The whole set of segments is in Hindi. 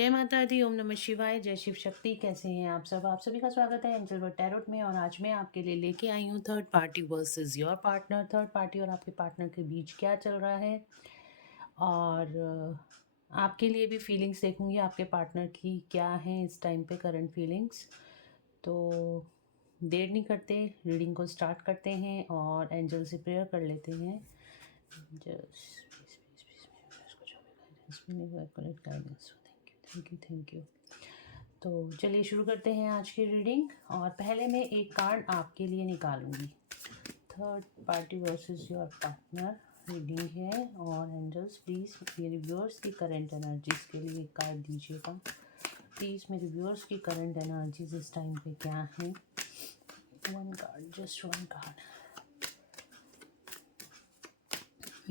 जय माता दी, ओम नमः शिवाय, जय शिव शक्ति। कैसे हैं आप सब? आप सभी का स्वागत है एंजल वर्ड टैरोट में। और आज मैं आपके लिए लेके आई हूँ third party versus your partner. Third party और आपके पार्टनर के बीच क्या चल रहा है, और आपके लिए भी फीलिंग्स देखूंगी आपके पार्टनर की क्या है इस टाइम पे करंट फीलिंग्स। तो देर नहीं करते, रीडिंग को स्टार्ट करते हैं और एंजल से प्रेयर कर लेते हैं। Thank you. तो चलिए शुरू करते हैं आज की रीडिंग। और पहले मैं एक कार्ड आपके लिए निकालूंगी। Third party versus your partner reading है। और एंजल्स प्लीज़ मेरे व्यूअर्स की करंट एनर्जीज के लिए एक कार्ड दीजिएगा। प्लीज़ मेरे व्यूअर्स की करंट एनर्जीज इस टाइम पे क्या है? One card, just one card.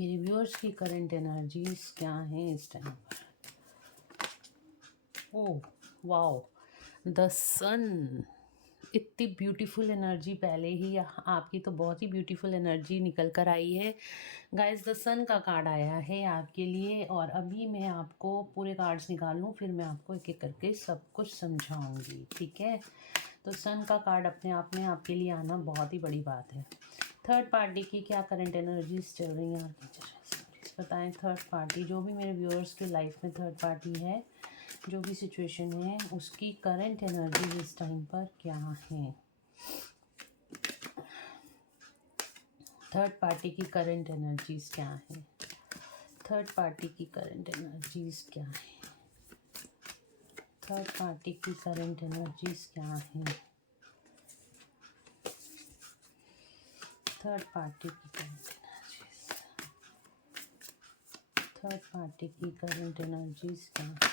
मेरे व्यूअर्स की करंट एनर्जीज क्या है इस टाइम पर? ओह वाओ, द सन। इतनी ब्यूटीफुल एनर्जी पहले ही आपकी तो बहुत ही ब्यूटीफुल एनर्जी निकल कर आई है गाइस। द सन का कार्ड आया है आपके लिए। और अभी मैं आपको पूरे कार्ड्स निकाल लूँ, फिर मैं आपको एक एक करके सब कुछ समझाऊंगी, ठीक है? तो सन का कार्ड अपने आप में आपके लिए आना बहुत ही बड़ी बात है। थर्ड पार्टी की क्या करंट एनर्जीज चल रही हैं आपकी? प्लीज़ बताएं। थर्ड पार्टी, जो भी मेरे व्यूअर्स की लाइफ में थर्ड पार्टी है, जो भी सिचुएशन है, उसकी करंट एनर्जी इस टाइम पर क्या है? थर्ड पार्टी की करंट एनर्जीज क्या है? थर्ड पार्टी की करंट एनर्जीज क्या है? थर्ड पार्टी की करंट एनर्जीज क्या है? थर्ड पार्टी की करंट एनर्जीज, थर्ड पार्टी की करंट एनर्जीज क्या है?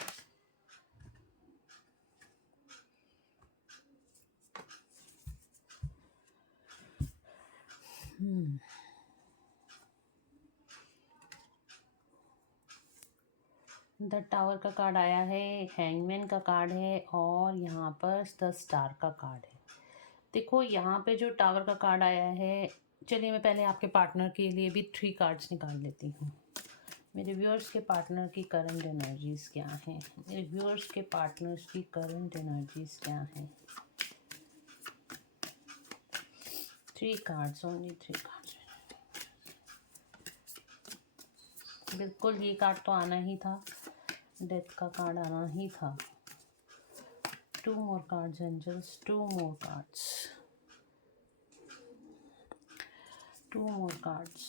द टावर का कार्ड आया है, हैंगमैन का कार्ड है, और यहाँ पर द स्टार का कार्ड है। देखो यहाँ पे जो टावर का कार्ड आया है, चलिए मैं पहले आपके पार्टनर के लिए भी 3 कार्ड्स निकाल लेती हूँ। मेरे व्यूअर्स के पार्टनर की करंट एनर्जीज क्या हैं? मेरे व्यूअर्स के पार्टनर्स की करंट एनर्जीज क्या हैं? 3 कार्ड्स, ओनली 3 कार्ड्स। बिल्कुल ये कार्ड तो आना ही था, डेथ का कार्ड आना ही था। 2 more cards angels, 2 more cards, 2 more cards।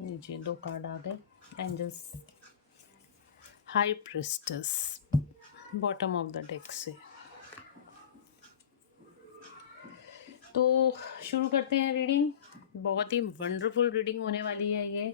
नीचे 2 कार्ड आ गए angels, high priestess, bottom of the deck से। तो शुरू करते हैं रीडिंग। बहुत ही वंडरफुल रीडिंग होने वाली है ये।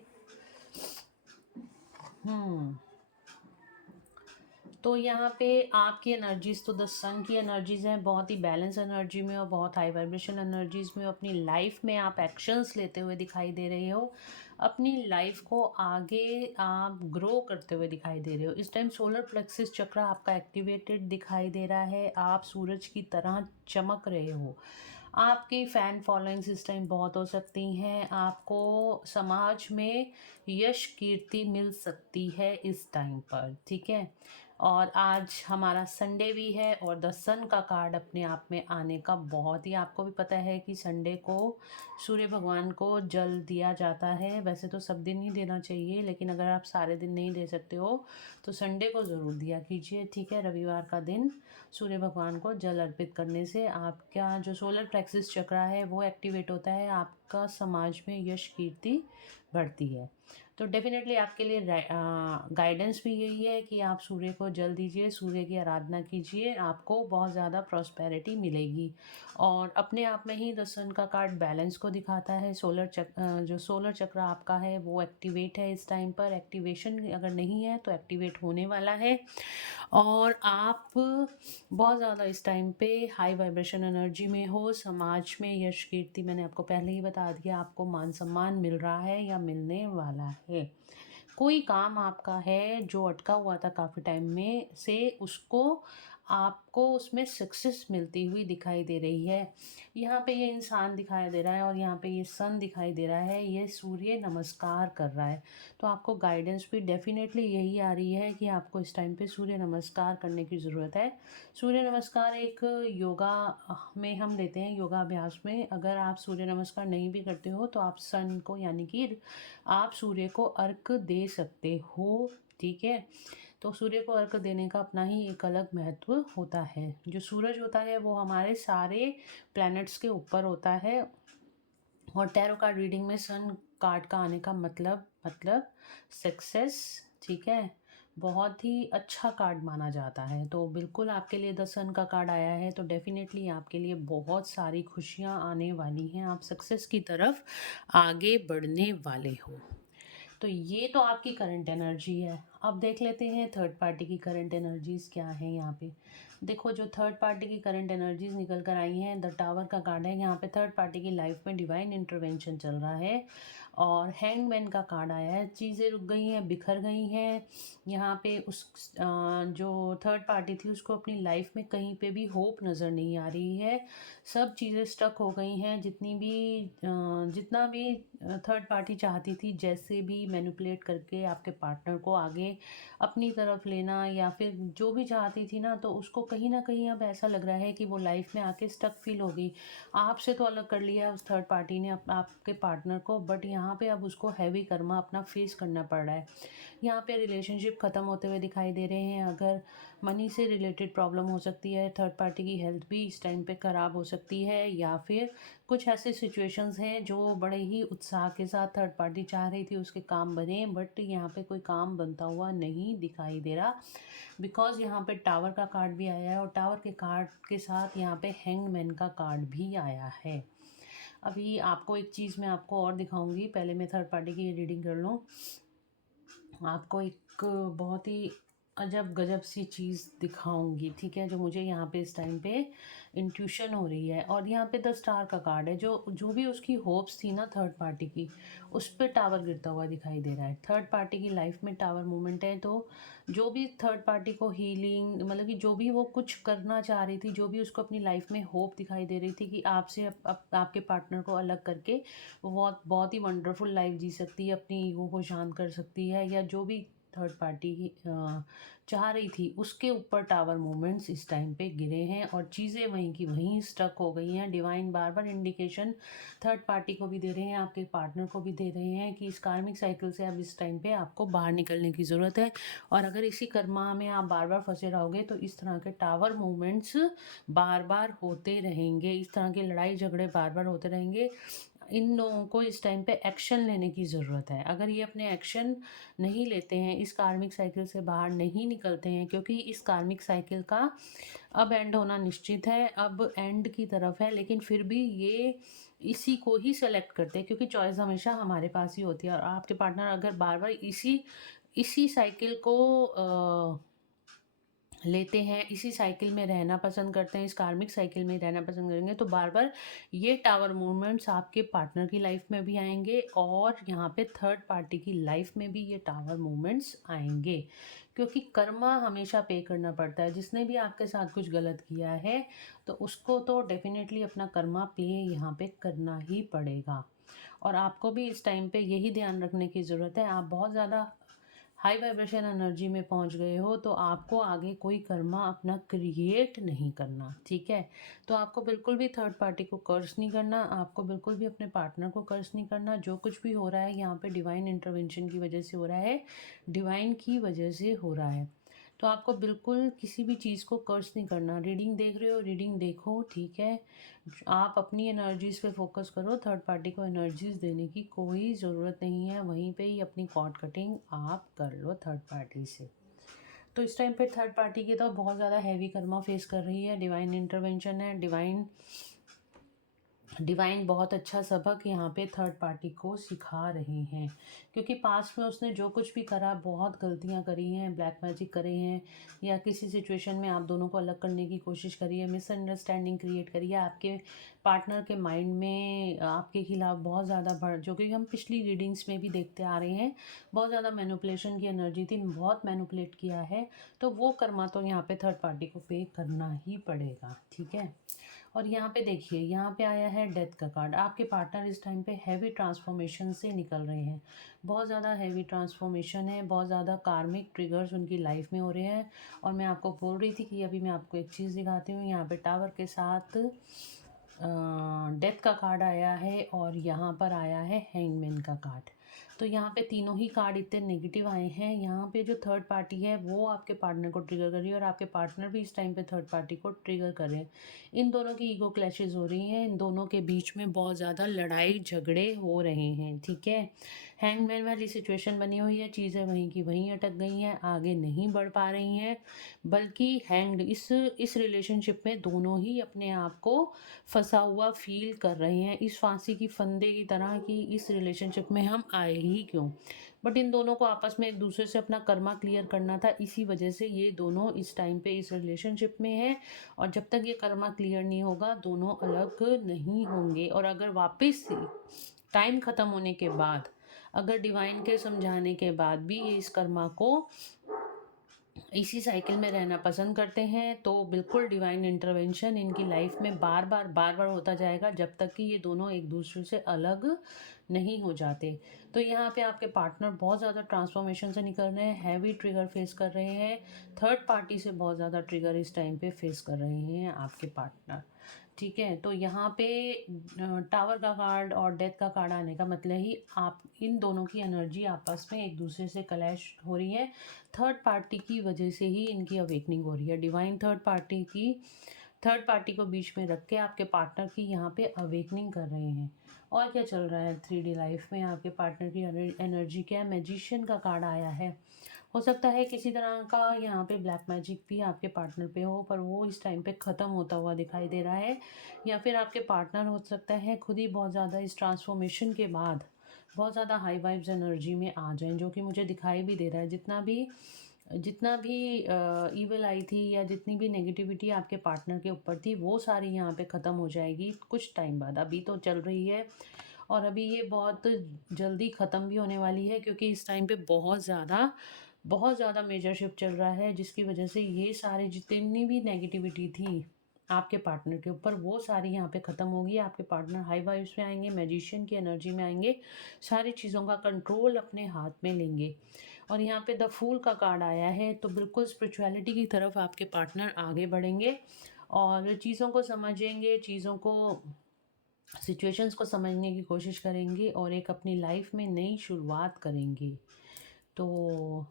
तो यहाँ पे आपकी एनर्जीज, तो द सन की एनर्जीज हैं बहुत ही बैलेंस एनर्जी में और बहुत हाई वाइब्रेशन एनर्जीज में। अपनी लाइफ में आप एक्शंस लेते हुए दिखाई दे रहे हो, अपनी लाइफ को आगे आप ग्रो करते हुए दिखाई दे रहे हो। इस टाइम सोलर प्लेक्सिस चक्र आपका एक्टिवेटेड दिखाई दे रहा है। आप सूरज की तरह चमक रहे हो। आपकी फ़ैन फॉलोइंग्स इस टाइम बहुत हो सकती हैं। आपको समाज में यश कीर्ति मिल सकती है इस टाइम पर, ठीक है? और आज हमारा संडे भी है और द सन का कार्ड अपने आप में आने का बहुत ही, आपको भी पता है कि संडे को सूर्य भगवान को जल दिया जाता है। वैसे तो सब दिन ही देना चाहिए, लेकिन अगर आप सारे दिन नहीं दे सकते हो तो संडे को ज़रूर दिया कीजिए, ठीक है? रविवार का दिन सूर्य भगवान को जल अर्पित करने से आपका जो सोलर प्लेक्सिस चक्र है वो एक्टिवेट होता है, आपका समाज में यश कीर्ति बढ़ती है। तो डेफिनेटली आपके लिए गाइडेंस भी यही है कि आप सूर्य को जल दीजिए, सूर्य की आराधना कीजिए, आपको बहुत ज़्यादा प्रॉस्पेरिटी मिलेगी। और अपने आप में ही द सन का कार्ड बैलेंस को दिखाता है। जो सोलर चक्र आपका है वो एक्टिवेट है इस टाइम पर। एक्टिवेशन अगर नहीं है तो एक्टिवेट होने वाला है। और आप बहुत ज़्यादा इस टाइम पे हाई वाइब्रेशन एनर्जी में हो। समाज में यश कीर्ति, मैंने आपको पहले ही बता दिया, आपको मान सम्मान मिल रहा है या मिलने वाला है। कोई काम आपका है जो अटका हुआ था काफ़ी टाइम में से, उसको आपको उसमें सक्सेस मिलती हुई दिखाई दे रही है। यहाँ पे ये इंसान दिखाई दे रहा है और यहाँ पे ये सन दिखाई दे रहा है, ये सूर्य नमस्कार कर रहा है। तो आपको गाइडेंस भी डेफ़िनेटली यही आ रही है कि आपको इस टाइम पे सूर्य नमस्कार करने की ज़रूरत है। सूर्य नमस्कार एक योगा में हम लेते हैं, योगा अभ्यास में। अगर आप सूर्य नमस्कार नहीं भी करते हो तो आप सन को यानी कि आप सूर्य को अर्घ दे सकते हो, ठीक है? तो सूर्य को अर्घ देने का अपना ही एक अलग महत्व होता है। जो सूरज होता है वो हमारे सारे प्लैनेट्स के ऊपर होता है और टैरो कार्ड रीडिंग में सन कार्ड का आने का मतलब सक्सेस, ठीक है? बहुत ही अच्छा कार्ड माना जाता है। तो बिल्कुल आपके लिए द सन का कार्ड आया है, तो डेफ़िनेटली आपके लिए बहुत सारी खुशियाँ आने वाली हैं। आप सक्सेस की तरफ आगे बढ़ने वाले हो। तो ये तो आपकी करंट एनर्जी है। अब देख लेते हैं थर्ड पार्टी की करंट एनर्जीज़ क्या हैं यहाँ पे। देखो, जो थर्ड पार्टी की करंट एनर्जीज़ निकल कर आई हैं, द टावर का कार्ड है। यहाँ पे थर्ड पार्टी की लाइफ में डिवाइन इंटरवेंशन चल रहा है और हैंगमैन का कार्ड आया है। चीज़ें रुक गई हैं, बिखर गई हैं। यहाँ पे जो थर्ड पार्टी थी उसको अपनी लाइफ में कहीं पे भी होप नज़र नहीं आ रही है। सब चीज़ें स्टक हो गई हैं। जितना भी थर्ड पार्टी चाहती थी जैसे भी मैनिपुलेट करके आपके पार्टनर को आगे अपनी तरफ लेना, या फिर जो भी चाहती थी ना, तो उसको कहीं ना कहीं अब ऐसा लग रहा है कि वो लाइफ में आके स्टक फील हो गई। आपसे तो अलग कर लिया उस थर्ड पार्टी ने आपके पार्टनर को, बट यहाँ पे अब उसको हैवी कर्मा अपना फेस करना पड़ रहा है। यहाँ पे रिलेशनशिप ख़त्म होते हुए दिखाई दे रहे हैं। अगर मनी से रिलेटेड प्रॉब्लम हो सकती है, थर्ड पार्टी की हेल्थ भी इस टाइम पे ख़राब हो सकती है, या फिर कुछ ऐसे सिचुएशंस हैं जो बड़े ही उत्साह के साथ थर्ड पार्टी चाह रही थी उसके काम बने, बट यहाँ पे कोई काम बनता हुआ नहीं दिखाई दे रहा। बिकॉज़ यहाँ पे टावर का कार्ड भी आया है और टावर के कार्ड के साथ यहाँ पे हैंगमैन का कार्ड भी आया है। अभी आपको एक चीज़ मैं आपको और दिखाऊंगी, पहले मैं थर्ड पार्टी की रीडिंग कर लूँ। आपको एक बहुत ही अजब गजब सी चीज़ दिखाऊंगी, ठीक है, जो मुझे यहाँ पे इस टाइम पे इंट्यूशन हो रही है। और यहाँ पे द स्टार का कार्ड है। जो जो भी उसकी होप्स थी ना थर्ड पार्टी की, उस पर टावर गिरता हुआ दिखाई दे रहा है। थर्ड पार्टी की लाइफ में टावर मूवमेंट है। तो जो भी थर्ड पार्टी को हीलिंग, मतलब कि जो भी वो कुछ करना चाह रही थी, जो भी उसको अपनी लाइफ में होप दिखाई दे रही थी कि आपसे आपके पार्टनर को अलग करके वो बहुत बहुत ही वंडरफुल लाइफ जी सकती है, अपनी ईगो को शांत कर सकती है, या जो भी थर्ड पार्टी चाह रही थी, उसके ऊपर टावर मूवमेंट्स इस टाइम पे गिरे हैं और चीज़ें वहीं की वहीं स्टक हो गई हैं। डिवाइन बार बार इंडिकेशन थर्ड पार्टी को भी दे रहे हैं, आपके पार्टनर को भी दे रहे हैं कि इस कार्मिक साइकिल से अब इस टाइम पे आपको बाहर निकलने की ज़रूरत है। और अगर इसी कर्मा में आप बार बार फंसे रहोगे तो इस तरह के टावर मूवमेंट्स बार बार होते रहेंगे, इस तरह के लड़ाई झगड़े बार बार होते रहेंगे। इन लोगों को इस टाइम पे एक्शन लेने की ज़रूरत है। अगर ये अपने एक्शन नहीं लेते हैं, इस कार्मिक साइकिल से बाहर नहीं निकलते हैं, क्योंकि इस कार्मिक साइकिल का अब एंड होना निश्चित है, अब एंड की तरफ है, लेकिन फिर भी ये इसी को ही सेलेक्ट करते हैं, क्योंकि चॉइस हमेशा हमारे पास ही होती है। और आपके पार्टनर अगर बार बार इसी इसी साइकिल को लेते हैं, इसी साइकिल में रहना पसंद करते हैं, इस कार्मिक साइकिल में रहना पसंद करेंगे, तो बार बार ये टावर मूवमेंट्स आपके पार्टनर की लाइफ में भी आएंगे और यहाँ पे थर्ड पार्टी की लाइफ में भी ये टावर मूवमेंट्स आएंगे। क्योंकि कर्मा हमेशा पे करना पड़ता है। जिसने भी आपके साथ कुछ गलत किया है तो उसको तो डेफिनेटली अपना कर्मा पे यहाँ पे करना ही पड़ेगा। और आपको भी इस टाइम पे यही ध्यान रखने की ज़रूरत है। आप बहुत ज़्यादा हाई वाइब्रेशन एनर्जी में पहुंच गए हो, तो आपको आगे कोई कर्मा अपना क्रिएट नहीं करना, ठीक है? तो आपको बिल्कुल भी थर्ड पार्टी को कर्स नहीं करना, आपको बिल्कुल भी अपने पार्टनर को कर्स नहीं करना। जो कुछ भी हो रहा है यहाँ पे डिवाइन इंटरवेंशन की वजह से हो रहा है, डिवाइन की वजह से हो रहा है। तो आपको बिल्कुल किसी भी चीज़ को कर्स नहीं करना। रीडिंग देख रहे हो, रीडिंग देखो, ठीक है? आप अपनी एनर्जीज़ पे फोकस करो, थर्ड पार्टी को एनर्जीज़ देने की कोई ज़रूरत नहीं है। वहीं पे ही अपनी कॉर्ड कटिंग आप कर लो थर्ड पार्टी से। तो इस टाइम पे थर्ड पार्टी की तो बहुत ज़्यादा हैवी कर्मा फेस कर रही है। डिवाइन इंटरवेंशन है, डिवाइन डिवाइन बहुत अच्छा सबक यहाँ पे थर्ड पार्टी को सिखा रहे हैं, क्योंकि पास्ट में उसने जो कुछ भी करा, बहुत गलतियाँ करी हैं, ब्लैक मैजिक करे हैं, या किसी सिचुएशन में आप दोनों को अलग करने की कोशिश करी है, मिसअंडरस्टैंडिंग क्रिएट करी है, आपके पार्टनर के माइंड में आपके खिलाफ बहुत ज़्यादा बढ़, जो कि हम पिछली रीडिंग्स में भी देखते आ रहे हैं, बहुत ज़्यादा मैनिपुलेशन की एनर्जी थी, बहुत मैनिपुलेट किया है। तो वो कर्मा तो यहाँ पे थर्ड पार्टी को पे करना ही पड़ेगा, ठीक है। और यहाँ पे देखिए, यहाँ पे आया है डेथ का कार्ड। आपके पार्टनर इस टाइम पे हैवी ट्रांसफॉर्मेशन से निकल रहे हैं, बहुत ज़्यादा हैवी ट्रांसफॉर्मेशन है, बहुत ज़्यादा कार्मिक ट्रिगर्स उनकी लाइफ में हो रहे हैं। और मैं आपको बोल रही थी कि अभी मैं आपको एक चीज़ दिखाती हूँ। यहाँ पे टावर के साथ डेथ का कार्ड आया है, और यहाँ पर आया है हैंगमैन का कार्ड। तो यहाँ पे तीनों ही कार्ड इतने नेगेटिव आए हैं। यहाँ पे जो थर्ड पार्टी है वो आपके पार्टनर को ट्रिगर कर रही है, और आपके पार्टनर भी इस टाइम पे थर्ड पार्टी को ट्रिगर कर रहे हैं। इन दोनों की ईगो क्लैशेस हो रही हैं, इन दोनों के बीच में बहुत ज़्यादा लड़ाई झगड़े हो रहे हैं, ठीक है। हैंगमैन वाली सिचुएशन बनी हुई है, चीज़ें वहीं की वहीं अटक गई हैं, आगे नहीं बढ़ पा रही हैं, बल्कि हैंग्ड इस रिलेशनशिप में दोनों ही अपने आप को फंसा हुआ फील कर रहे हैं। इस फांसी की फंदे की तरह कि इस रिलेशनशिप में हम आए ही क्यों। बट इन दोनों को आपस में एक दूसरे से अपना कर्मा क्लियर करना था, इसी वजह से ये दोनों इस टाइम पे इस रिलेशनशिप में हैं। और जब तक ये कर्मा क्लियर नहीं होगा, दोनों अलग नहीं होंगे। और अगर वापस टाइम ख़त्म होने के बाद, अगर डिवाइन के समझाने के बाद भी ये इस कर्मा को इसी साइकिल में रहना पसंद करते हैं, तो बिल्कुल डिवाइन इंटरवेंशन इनकी लाइफ में बार बार होता जाएगा, जब तक कि ये दोनों एक दूसरे से अलग नहीं हो जाते। तो यहाँ पे आपके पार्टनर बहुत ज़्यादा ट्रांसफॉर्मेशन से निकल रहे हैं, हैवी ट्रिगर फेस कर रहे हैं, थर्ड पार्टी से बहुत ज़्यादा ट्रिगर इस टाइम पे फेस कर रहे हैं आपके पार्टनर, ठीक है। तो यहाँ पे टावर का कार्ड और डेथ का कार्ड आने का मतलब ही आप इन दोनों की एनर्जी आपस में एक दूसरे से क्लैश हो रही है। थर्ड पार्टी की वजह से ही इनकी अवेकनिंग हो रही है। डिवाइन थर्ड पार्टी को बीच में रख के आपके पार्टनर की यहाँ पे अवेकनिंग कर रहे हैं। और क्या चल रहा है 3D लाइफ में, आपके पार्टनर की एनर्जी क्या है। मैजिशियन का कार्ड आया है। हो सकता है किसी तरह का यहाँ पे ब्लैक मैजिक भी आपके पार्टनर पे हो, पर वो इस टाइम पे ख़त्म होता हुआ दिखाई दे रहा है। या फिर आपके पार्टनर हो सकता है खुद ही बहुत ज़्यादा इस ट्रांसफॉर्मेशन के बाद बहुत ज़्यादा हाई वाइब्स एनर्जी में आ जाएं, जो कि मुझे दिखाई भी दे रहा है। जितना भी ईविल आई थी, या जितनी भी नेगेटिविटी आपके पार्टनर के ऊपर थी, वो सारी यहाँ पे ख़त्म हो जाएगी कुछ टाइम बाद। अभी तो चल रही है, और अभी ये बहुत जल्दी ख़त्म भी होने वाली है, क्योंकि इस टाइम पे बहुत ज़्यादा मेजर शिफ्ट चल रहा है, जिसकी वजह से ये सारे जितनी भी नेगेटिविटी थी आपके पार्टनर के ऊपर, वो सारी यहाँ पे ख़त्म होगी। आपके पार्टनर हाई वाइब्स में आएंगे, मैजिशियन की एनर्जी में आएंगे, सारी चीज़ों का कंट्रोल अपने हाथ में लेंगे। और यहाँ पे द फूल का कार्ड आया है, तो बिल्कुल स्पिरिचुअलिटी की तरफ आपके पार्टनर आगे बढ़ेंगे, और चीज़ों को समझेंगे, सिचुएशंस को समझने की कोशिश करेंगे, और एक अपनी लाइफ में नई शुरुआत करेंगे। तो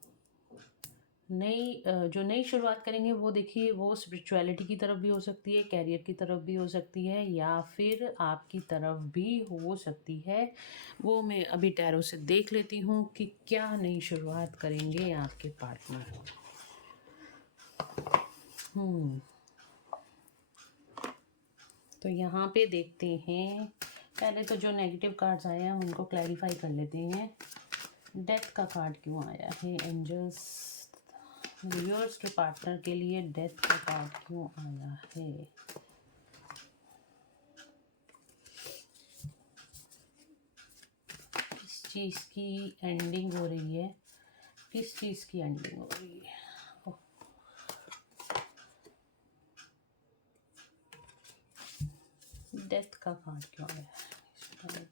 जो नई शुरुआत करेंगे, वो देखिए, वो स्पिरिचुअलिटी की तरफ भी हो सकती है, कैरियर की तरफ भी हो सकती है, या फिर आपकी तरफ भी हो सकती है। वो मैं अभी टैरो से देख लेती हूँ कि क्या नई शुरुआत करेंगे आपके पार्टनर। तो यहाँ पे देखते हैं, पहले तो जो नेगेटिव कार्ड्स आए हैं हम उनको क्लैरिफाई कर लेते हैं। डेथ का कार्ड क्यों आया है एंजल्स, व्यूअर्स के पार्टनर के लिए डेथ का कार्ड क्यों आया है। किस चीज़ की एंडिंग हो रही है, किस चीज़ की एंडिंग हो रही है। डेथ का कार्ड क्यों आया है।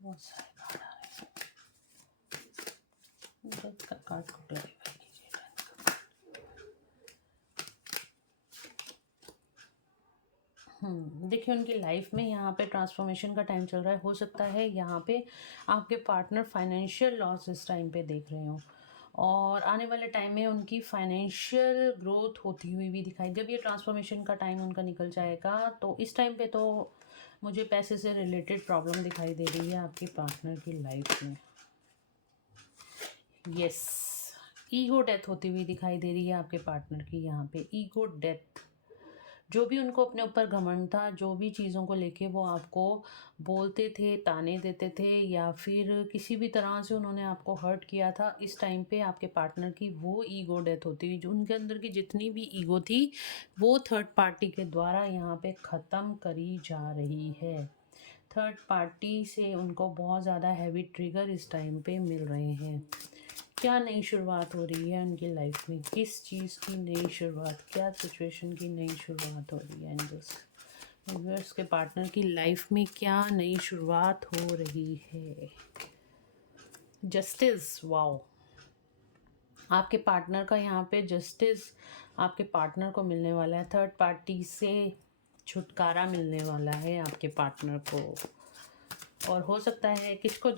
बहुत सारे कार्ड आ रहे हैं, डेथ का कार्ड को क्लैरिफाई कीजिए। देखिए, उनकी लाइफ में यहाँ पे ट्रांसफॉर्मेशन का टाइम चल रहा है। हो सकता है यहाँ पे आपके पार्टनर फाइनेंशियल लॉस इस टाइम पे देख रहे हो, और आने वाले टाइम में उनकी फाइनेंशियल ग्रोथ होती हुई भी दिखाई। जब ये ट्रांसफॉर्मेशन का टाइम उनका निकल जाएगा, तो इस टाइम पे तो मुझे पैसे से रिलेटेड प्रॉब्लम दिखाई दे रही है आपके पार्टनर की लाइफ में। यस, ईगो डेथ होती हुई दिखाई दे रही है आपके पार्टनर की। यहाँ पे ईगो डेथ, जो भी उनको अपने ऊपर घमंड था, जो भी चीज़ों को लेके वो आपको बोलते थे, ताने देते थे, या फिर किसी भी तरह से उन्होंने आपको हर्ट किया था, इस टाइम पे आपके पार्टनर की वो ईगो डेथ होती हुई, जो उनके अंदर की जितनी भी ईगो थी वो थर्ड पार्टी के द्वारा यहाँ पे ख़त्म करी जा रही है। थर्ड पार्टी से उनको बहुत ज़्यादा हैवी ट्रिगर इस टाइम पे मिल रहे हैं। क्या नई शुरुआत हो रही है उनकी लाइफ में, किस चीज़ की नई शुरुआत, क्या सिचुएशन की नई शुरुआत हो रही है यूनिवर्स के पार्टनर की लाइफ में, क्या नई शुरुआत हो रही है। जस्टिस, वाओ, आपके पार्टनर का यहाँ पे जस्टिस आपके पार्टनर को मिलने वाला है। थर्ड पार्टी से छुटकारा मिलने वाला है आपके पार्टनर को, और हो सकता है किसको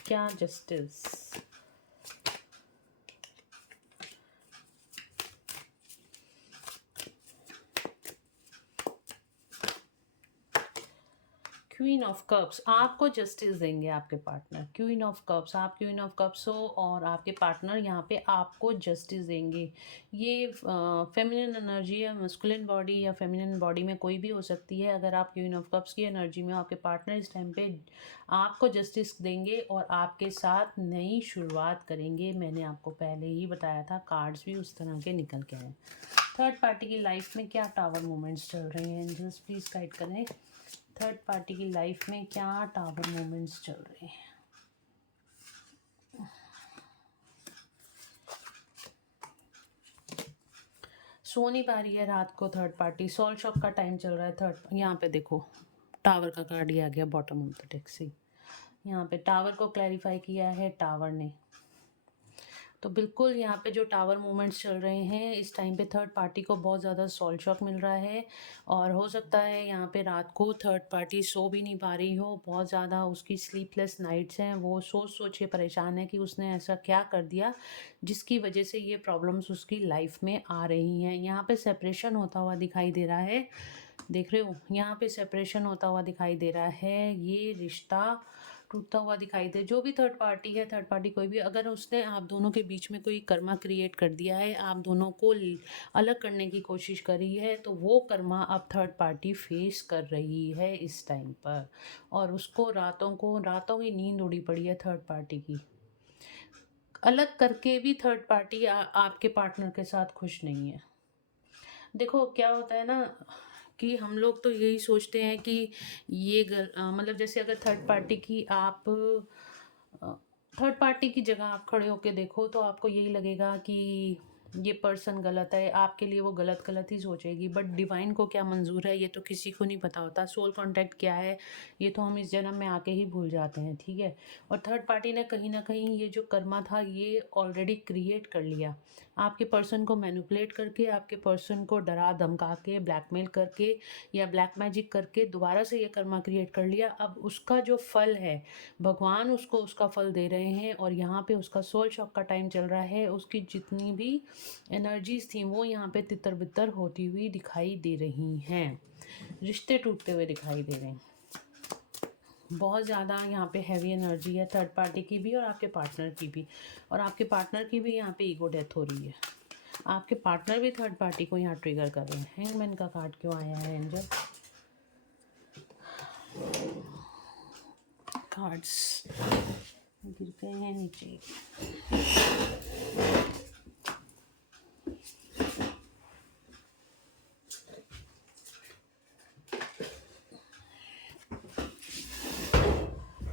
क्या जस्टिस, क्वीन ऑफ कप्स, आपको जस्टिस देंगे आपके पार्टनर। क्वीन ऑफ कप्स, आप क्वीन ऑफ कप्स हो और आपके पार्टनर यहाँ पे आपको जस्टिस देंगे। ये फेमिनिन एनर्जी या मस्कुलिन बॉडी या फेमिनिन बॉडी में कोई भी हो सकती है। अगर आप क्वीन ऑफ कप्स की एनर्जी में, आपके पार्टनर इस टाइम पे आपको जस्टिस देंगे और आपके साथ नई शुरुआत करेंगे। मैंने आपको पहले ही बताया था, कार्ड्स भी उस तरह के निकल के आए। थर्ड पार्टी की लाइफ में क्या टावर मूवमेंट्स चल रहे हैं, एंजल्स प्लीज़ गाइड करें। थर्ड पार्टी की लाइफ में क्या टावर मूवमेंट्स चल रहे हैं। सो नहीं पा रही है रात को थर्ड पार्टी, सोल शॉक का टाइम चल रहा है। थर्ड, यहाँ पे देखो टावर का कार्ड ही आ गया बॉटम ऑफ द डेक से। यहाँ पे टावर को क्लैरिफाई किया है टावर ने। तो बिल्कुल यहाँ पे जो टावर मूवमेंट्स चल रहे हैं इस टाइम पे थर्ड पार्टी को बहुत ज़्यादा सोल शॉक मिल रहा है, और हो सकता है यहाँ पे रात को थर्ड पार्टी सो भी नहीं पा रही हो। बहुत ज़्यादा उसकी स्लीपलेस नाइट्स हैं, वो सोच सोच के परेशान है कि उसने ऐसा क्या कर दिया जिसकी वजह से ये प्रॉब्लम्स उसकी लाइफ में आ रही हैं। यहाँ पे सेपरेशन होता हुआ दिखाई दे रहा है, देख रहे हो, यहाँ पे सेपरेशन होता हुआ दिखाई दे रहा है। ये रिश्ता टूटता हुआ दिखाई दे, जो भी थर्ड पार्टी है, थर्ड पार्टी कोई भी, अगर उसने आप दोनों के बीच में कोई कर्मा क्रिएट कर दिया है, आप दोनों को अलग करने की कोशिश करी है, तो वो कर्मा अब थर्ड पार्टी फेस कर रही है इस टाइम पर, और उसको रातों की नींद उड़ी पड़ी है थर्ड पार्टी की। अलग करके भी थर्ड पार्टी आपके पार्टनर के साथ खुश नहीं है। देखो क्या होता है ना कि हम लोग तो यही सोचते हैं कि ये मतलब जैसे अगर थर्ड पार्टी की आप थर्ड पार्टी की जगह आप खड़े होके देखो तो आपको यही लगेगा कि ये पर्सन गलत है, आपके लिए वो गलत गलत ही सोचेगी। बट डिवाइन को क्या मंजूर है ये तो किसी को नहीं पता होता। सोल कांटेक्ट क्या है ये तो हम इस जन्म में आके ही भूल जाते हैं, ठीक है। और थर्ड पार्टी ने कहीं ना कहीं ये जो कर्मा था ये ऑलरेडी क्रिएट कर लिया, आपके पर्सन को मैनिपुलेट करके, आपके पर्सन को डरा धमका के, ब्लैकमेल करके या ब्लैक मैजिक करके दोबारा से ये कर्मा क्रिएट कर लिया। अब उसका जो फल है भगवान उसको उसका फल दे रहे हैं, और यहाँ पे उसका सोल शॉक का टाइम चल रहा है। उसकी जितनी भी एनर्जीज थी वो यहाँ पे तितर बितर होती हुई दिखाई दे रही हैं, रिश्ते टूटते हुए दिखाई दे रहे हैं। बहुत ज़्यादा यहाँ पे हैवी एनर्जी है थर्ड पार्टी की भी और आपके पार्टनर की भी, और आपके पार्टनर की भी यहाँ पे ईगो डेथ हो रही है। आपके पार्टनर भी थर्ड पार्टी को यहाँ ट्रिगर कर रहे हैं। हैंगमैन का कार्ड क्यों आया है एंजल? कार्ड्स गिर गए हैं नीचे।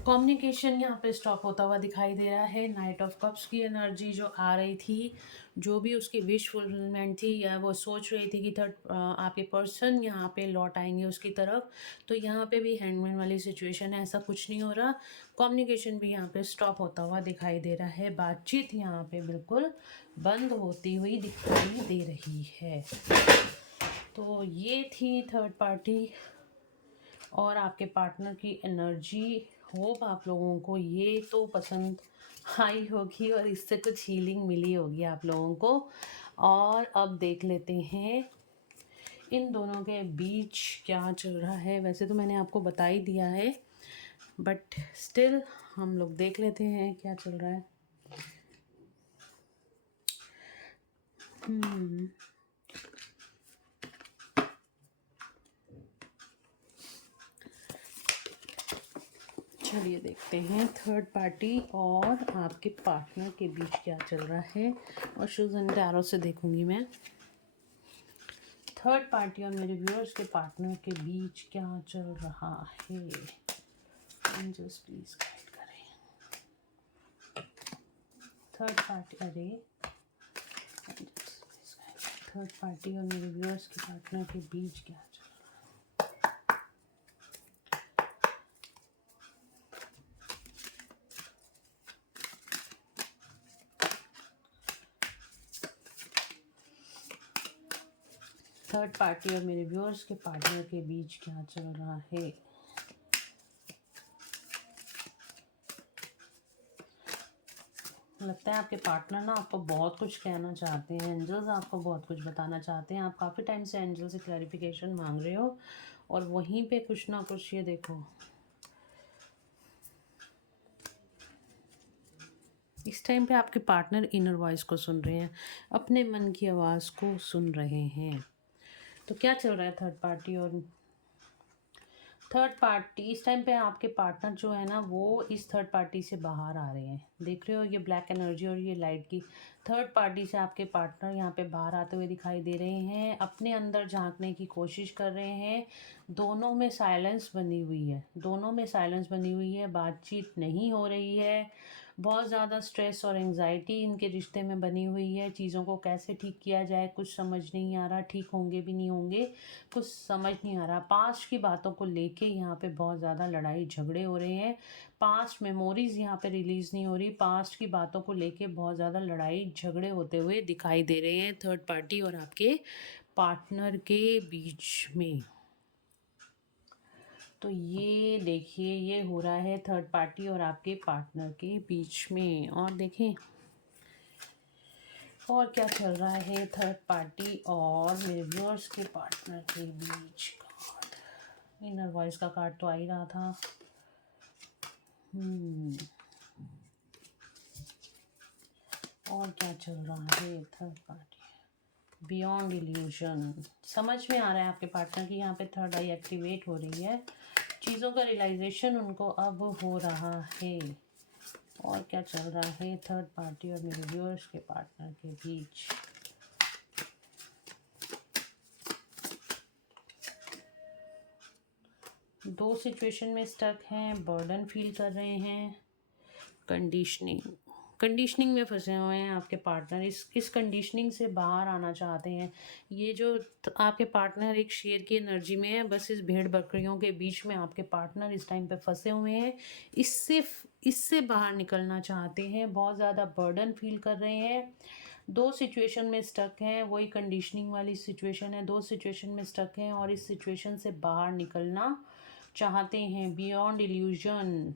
कम्युनिकेशन यहाँ पे स्टॉप होता हुआ दिखाई दे रहा है। नाइट ऑफ कप्स की एनर्जी जो आ रही थी, जो भी उसकी विश फुलफिलमेंट थी या वो सोच रही थी कि थर्ड आपके पर्सन यहाँ पे लौट आएंगे उसकी तरफ, तो यहाँ पे भी हैंगमैन वाली सिचुएशन है, ऐसा कुछ नहीं हो रहा। कम्युनिकेशन भी यहाँ पे स्टॉप होता हुआ दिखाई दे रहा है। बातचीत यहाँ पे बिल्कुल बंद होती हुई दिखाई दे रही है। तो ये थी थर्ड पार्टी और आपके पार्टनर की एनर्जी। होप आप लोगों को ये तो पसंद आई होगी और इससे कुछ हीलिंग मिली होगी आप लोगों को। और अब देख लेते हैं इन दोनों के बीच क्या चल रहा है। वैसे तो मैंने आपको बता ही दिया है, बट स्टिल हम लोग देख लेते हैं क्या चल रहा है। हम्म चलिए देखते हैं थर्ड पार्टी और आपके पार्टनर के बीच क्या चल रहा है। और शूज एंड टैरो से देखूंगी मैं थर्ड पार्टी और मेरे व्यूअर्स के पार्टनर के बीच क्या चल रहा है। एंजल्स प्लीज गाइड करें। थर्ड पार्टी, अरे थर्ड पार्टी और मेरे व्यूअर्स के पार्टनर के बीच क्या चल थर्ड पार्टी और मेरे व्यूअर्स के पार्टनर के बीच क्या चल रहा है। लगता है आपके पार्टनर ना आपको बहुत कुछ कहना चाहते हैं। एंजल्स आपको बहुत कुछ बताना चाहते हैं। आप काफ़ी टाइम से एंजल से क्लैरिफिकेशन मांग रहे हो और वहीं पे कुछ ना कुछ, ये देखो इस टाइम पे आपके पार्टनर इनर वॉइस को सुन रहे हैं, अपने मन की आवाज़ को सुन रहे हैं। तो क्या चल रहा है थर्ड पार्टी इस टाइम पे आपके पार्टनर जो है ना वो इस थर्ड पार्टी से बाहर आ रहे हैं। देख रहे हो ये ब्लैक एनर्जी और ये लाइट की थर्ड पार्टी से आपके पार्टनर यहाँ पे बाहर आते हुए दिखाई दे रहे हैं। अपने अंदर झांकने की कोशिश कर रहे हैं। दोनों में साइलेंस बनी हुई है, बातचीत नहीं हो रही है। बहुत ज़्यादा स्ट्रेस और एंजाइटी इनके रिश्ते में बनी हुई है। चीज़ों को कैसे ठीक किया जाए कुछ समझ नहीं आ रहा। ठीक होंगे भी नहीं होंगे कुछ समझ नहीं आ रहा। पास्ट की बातों को लेके यहाँ पे बहुत ज़्यादा लड़ाई झगड़े हो रहे हैं। पास्ट मेमोरीज यहाँ पे रिलीज़ नहीं हो रही। पास्ट की बातों को लेके बहुत ज़्यादा लड़ाई झगड़े होते हुए दिखाई दे रहे हैं थर्ड पार्टी और आपके पार्टनर के बीच में। तो ये देखिए ये हो रहा है थर्ड पार्टी और आपके पार्टनर के बीच में। और देखें और क्या चल रहा है थर्ड पार्टी और मेरे व्यूअर्स के पार्टनर के बीच। कार्ड इनर वॉइस का कार्ड तो आ ही रहा था। और क्या चल रहा है थर्ड पार्टी बियॉन्ड इल्यूजन। समझ में आ रहा है आपके पार्टनर की यहाँ पे थर्ड आई एक्टिवेट हो रही है। चीज़ों का रियलाइजेशन उनको अब हो रहा है। और क्या चल रहा है थर्ड पार्टी और मेरे व्यूअर्स के पार्टनर के बीच। दो सिचुएशन में स्टक हैं, बर्डन फील कर रहे हैं, कंडीशनिंग में फंसे हुए हैं आपके पार्टनर। इस कंडीशनिंग से बाहर आना चाहते हैं। ये जो आपके पार्टनर एक शेर की एनर्जी में है, बस इस भेड़ बकरियों के बीच में आपके पार्टनर इस टाइम पे फंसे हुए हैं। इससे बाहर निकलना चाहते हैं। बहुत ज़्यादा बर्डन फील कर रहे हैं। दो सिचुएशन में स्टक हैं, वही कंडीशनिंग वाली सिचुएशन है। दो सिचुएशन में स्टक हैं और इस सिचुएशन से बाहर निकलना चाहते हैं। बियॉन्ड इल्यूजन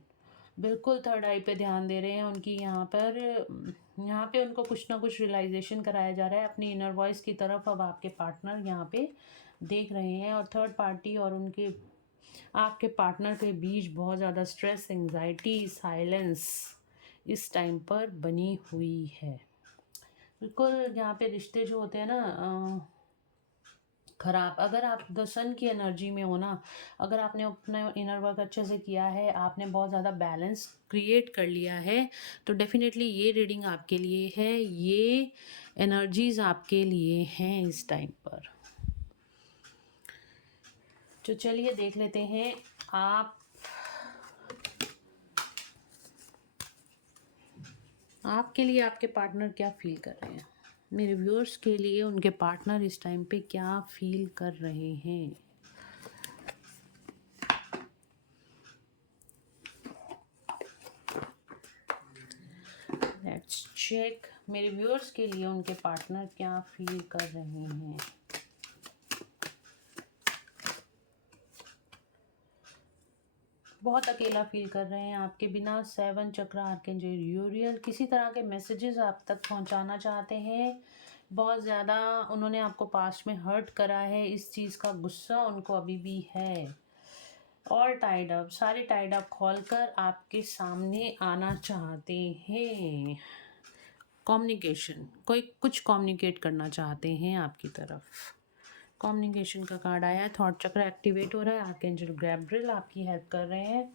बिल्कुल थर्ड आई पे ध्यान दे रहे हैं। उनकी यहाँ पे उनको कुछ ना कुछ रियलाइजेशन कराया जा रहा है। अपनी इनर वॉइस की तरफ अब आपके पार्टनर यहाँ पे देख रहे हैं। और थर्ड पार्टी और उनके आपके पार्टनर के बीच बहुत ज़्यादा स्ट्रेस, एंजाइटी, साइलेंस इस टाइम पर बनी हुई है। बिल्कुल यहाँ पे रिश्ते जो होते हैं ना खराब, अगर आप द सन की एनर्जी में हो ना, अगर आपने अपना इनर वर्क अच्छे से किया है, आपने बहुत ज़्यादा बैलेंस क्रिएट कर लिया है, तो डेफिनेटली ये रीडिंग आपके लिए है। ये एनर्जीज आपके लिए हैं इस टाइम पर। तो चलिए देख लेते हैं आपके लिए आपके पार्टनर क्या फील कर रहे हैं। मेरे व्यूअर्स के लिए उनके पार्टनर इस टाइम पे क्या फील कर रहे हैं। लेट्स चेक मेरे व्यूअर्स के लिए उनके पार्टनर क्या फील कर रहे हैं। बहुत अकेला फील कर रहे हैं आपके बिना। 7 चक्र आर्कएंजल यूरियल किसी तरह के मैसेजेस आप तक पहुंचाना चाहते हैं। बहुत ज़्यादा उन्होंने आपको पास्ट में हर्ट करा है, इस चीज़ का गुस्सा उनको अभी भी है। और टाइड अप, सारे टाइड अप खोलकर आपके सामने आना चाहते हैं। कम्युनिकेशन, कोई कुछ कम्युनिकेट करना चाहते हैं आपकी तरफ। कम्युनिकेशन का कार्ड आया है, थॉट चक्र एक्टिवेट हो रहा है, आर्कएंजल गैब्रियल आपकी हेल्प कर रहे हैं।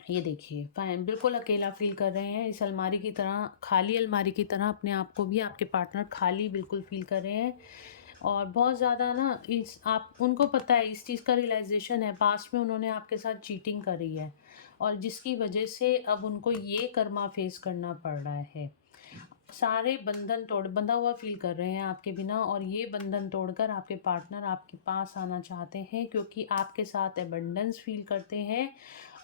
ये देखिए फाइन, बिल्कुल अकेला फील कर रहे हैं, इस अलमारी की तरह, खाली अलमारी की तरह अपने आप को भी आपके पार्टनर खाली बिल्कुल फील कर रहे हैं। और बहुत ज़्यादा ना इस आप उनको पता है, इस चीज़ का रियलाइजेशन है, पास्ट में उन्होंने आपके साथ चीटिंग करी है और जिसकी वजह से अब उनको ये कर्मा फेस करना पड़ रहा है। सारे बंधन तोड़ बंधा हुआ फील कर रहे हैं आपके बिना, और ये बंधन तोड़कर आपके पार्टनर आपके पास आना चाहते हैं क्योंकि आपके साथ एबंडेंस फील करते हैं।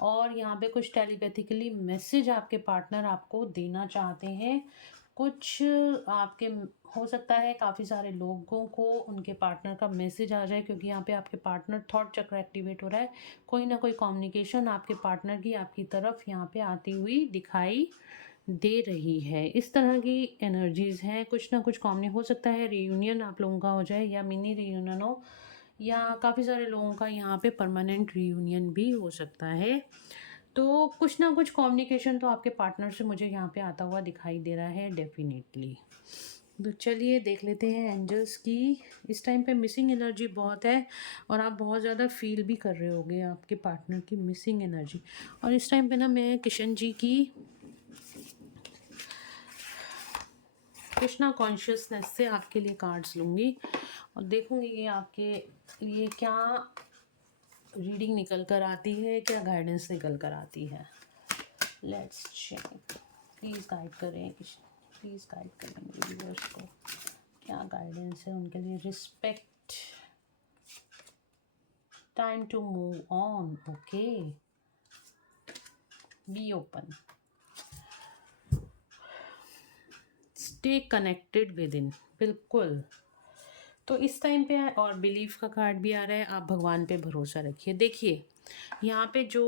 और यहाँ पे कुछ टेलीपैथिकली मैसेज आपके पार्टनर आपको देना चाहते हैं। कुछ आपके हो सकता है काफ़ी सारे लोगों को उनके पार्टनर का मैसेज आ जाए, क्योंकि यहाँ पे आपके पार्टनर थॉट चक्र एक्टिवेट हो रहा है। कोई ना कोई कम्युनिकेशन आपके पार्टनर की आपकी तरफ यहाँ पे आती हुई दिखाई दे रही है। इस तरह की एनर्जीज़ हैं, कुछ ना कुछ कॉमन हो सकता है, रियूनियन आप लोगों का हो जाए या मिनी रियूनियन हो, या काफ़ी सारे लोगों का यहाँ पे परमानेंट रियूनियन भी हो सकता है। तो कुछ ना कुछ कम्युनिकेशन तो आपके पार्टनर से मुझे यहाँ पे आता हुआ दिखाई दे रहा है डेफिनेटली। तो चलिए देख लेते हैं एंजल्स की। इस टाइम पे मिसिंग एनर्जी बहुत है और आप बहुत ज़्यादा फील भी कर रहे होगे आपके पार्टनर की मिसिंग एनर्जी। और इस टाइम पे ना मैं किशन जी की कृष्णा कॉन्शियसनेस से आपके लिए कार्ड्स लूँगी और देखूँगी ये आपके लिए क्या रीडिंग निकल कर आती है, क्या गाइडेंस निकल कर आती है। Let's check. प्लीज़ गाइड करें, प्लीज़ गाइड करें मेरे व्यूअर्स को, क्या गाइडेंस है उनके लिए। Respect, time to move on, okay, be open, stay connected within, बिल्कुल। तो इस टाइम पे और बिलीफ का कार्ड भी आ रहा है, आप भगवान पे भरोसा रखिए। देखिए यहाँ पे जो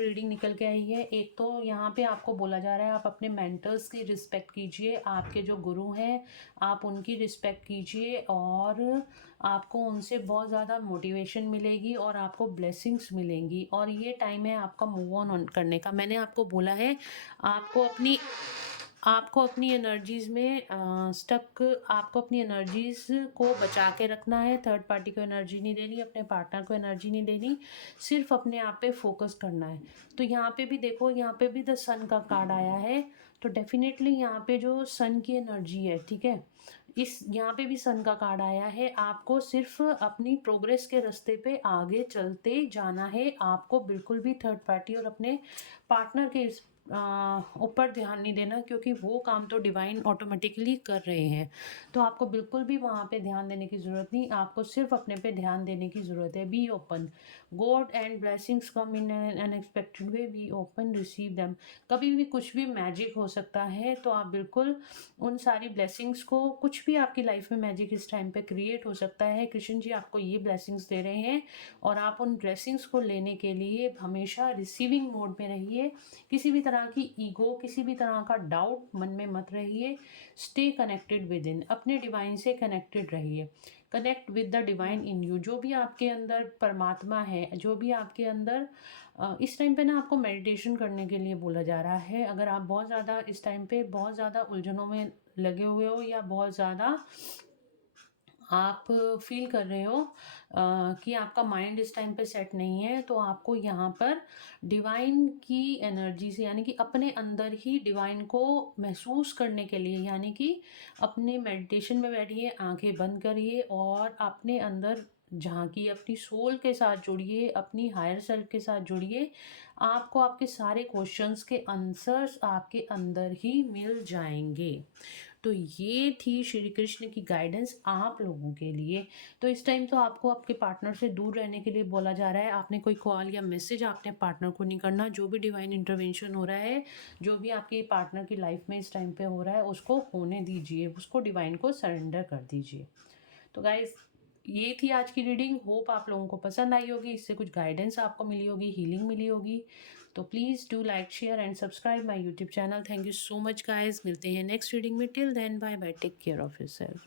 रीडिंग निकल के आई है, एक तो यहाँ पे आपको बोला जा रहा है आप अपने मेंटर्स की रिस्पेक्ट कीजिए, आपके जो गुरु हैं आप उनकी रिस्पेक्ट कीजिए और आपको उनसे बहुत ज़्यादा मोटिवेशन मिलेगी और आपको ब्लेसिंग्स मिलेंगी। और ये टाइम है आपका मूव ऑन करने का। मैंने आपको बोला है आपको अपनी एनर्जीज़ में आपको अपनी एनर्जीज़ को बचा के रखना है। थर्ड पार्टी को एनर्जी नहीं देनी, अपने पार्टनर को एनर्जी नहीं देनी, सिर्फ अपने आप पे फोकस करना है। तो यहाँ पे भी देखो, यहाँ पे भी द सन का कार्ड आया है, तो डेफिनेटली यहाँ पे जो सन की एनर्जी है, ठीक है, इस यहाँ पे भी सन का कार्ड आया है। आपको सिर्फ अपनी प्रोग्रेस के रास्ते पे आगे चलते जाना है, आपको बिल्कुल भी थर्ड पार्टी और अपने पार्टनर के ऊपर ध्यान नहीं देना, क्योंकि वो काम तो डिवाइन ऑटोमेटिकली कर रहे हैं। तो आपको बिल्कुल भी वहाँ पे ध्यान देने की ज़रूरत नहीं, आपको सिर्फ अपने पे ध्यान देने की ज़रूरत है। Be open, God and blessings come in an unexpected way, be open, receive them. कभी भी कुछ भी मैजिक हो सकता है, तो आप बिल्कुल उन सारी ब्लेसिंग्स को, कुछ भी आपकी लाइफ में मैजिक इस टाइम पे क्रिएट हो सकता है। कृष्ण जी आपको ये ब्लेसिंग्स दे रहे हैं और आप उन ब्लेसिंग्स को लेने के लिए हमेशा रिसीविंग मोड में रहिए। किसी भी तरह की ईगो, किसी भी तरह का डाउट मन में मत रहिए। स्टे कनेक्टेड विद इन, अपने डिवाइन से कनेक्टेड रहिए। Connect with the divine in you, जो भी आपके अंदर परमात्मा है, जो भी आपके अंदर इस टाइम पे ना आपको मेडिटेशन करने के लिए बोला जा रहा है। अगर आप बहुत ज़्यादा इस टाइम पे बहुत ज़्यादा उलझनों में लगे हुए हो या बहुत ज़्यादा आप फील कर रहे हो कि आपका माइंड इस टाइम पे सेट नहीं है, तो आपको यहाँ पर डिवाइन की एनर्जी से, यानी कि अपने अंदर ही डिवाइन को महसूस करने के लिए, यानी कि अपने मेडिटेशन में बैठिए, आंखें बंद करिए और अपने अंदर झांकिए, अपनी सोल के साथ जुड़िए, अपनी हायर सेल्फ के साथ जुड़िए। आपको आपके सारे क्वेश्चंस के आंसर्स आपके अंदर ही मिल जाएंगे। तो ये थी श्री कृष्ण की गाइडेंस आप लोगों के लिए। तो इस टाइम तो आपको आपके पार्टनर से दूर रहने के लिए बोला जा रहा है। आपने कोई कॉल या मैसेज आपने पार्टनर को नहीं करना। जो भी डिवाइन इंटरवेंशन हो रहा है, जो भी आपके पार्टनर की लाइफ में इस टाइम पे हो रहा है, उसको होने दीजिए, उसको डिवाइन को सरेंडर कर दीजिए। तो गाइज ये थी आज की रीडिंग। होप आप लोगों को पसंद आई होगी, इससे कुछ गाइडेंस आपको मिली होगी, हीलिंग मिली होगी। तो please do like, share and subscribe my YouTube channel. Thank you so much guys, मिलते हैं नेक्स्ट रीडिंग में। Till then bye bye, take care of yourself.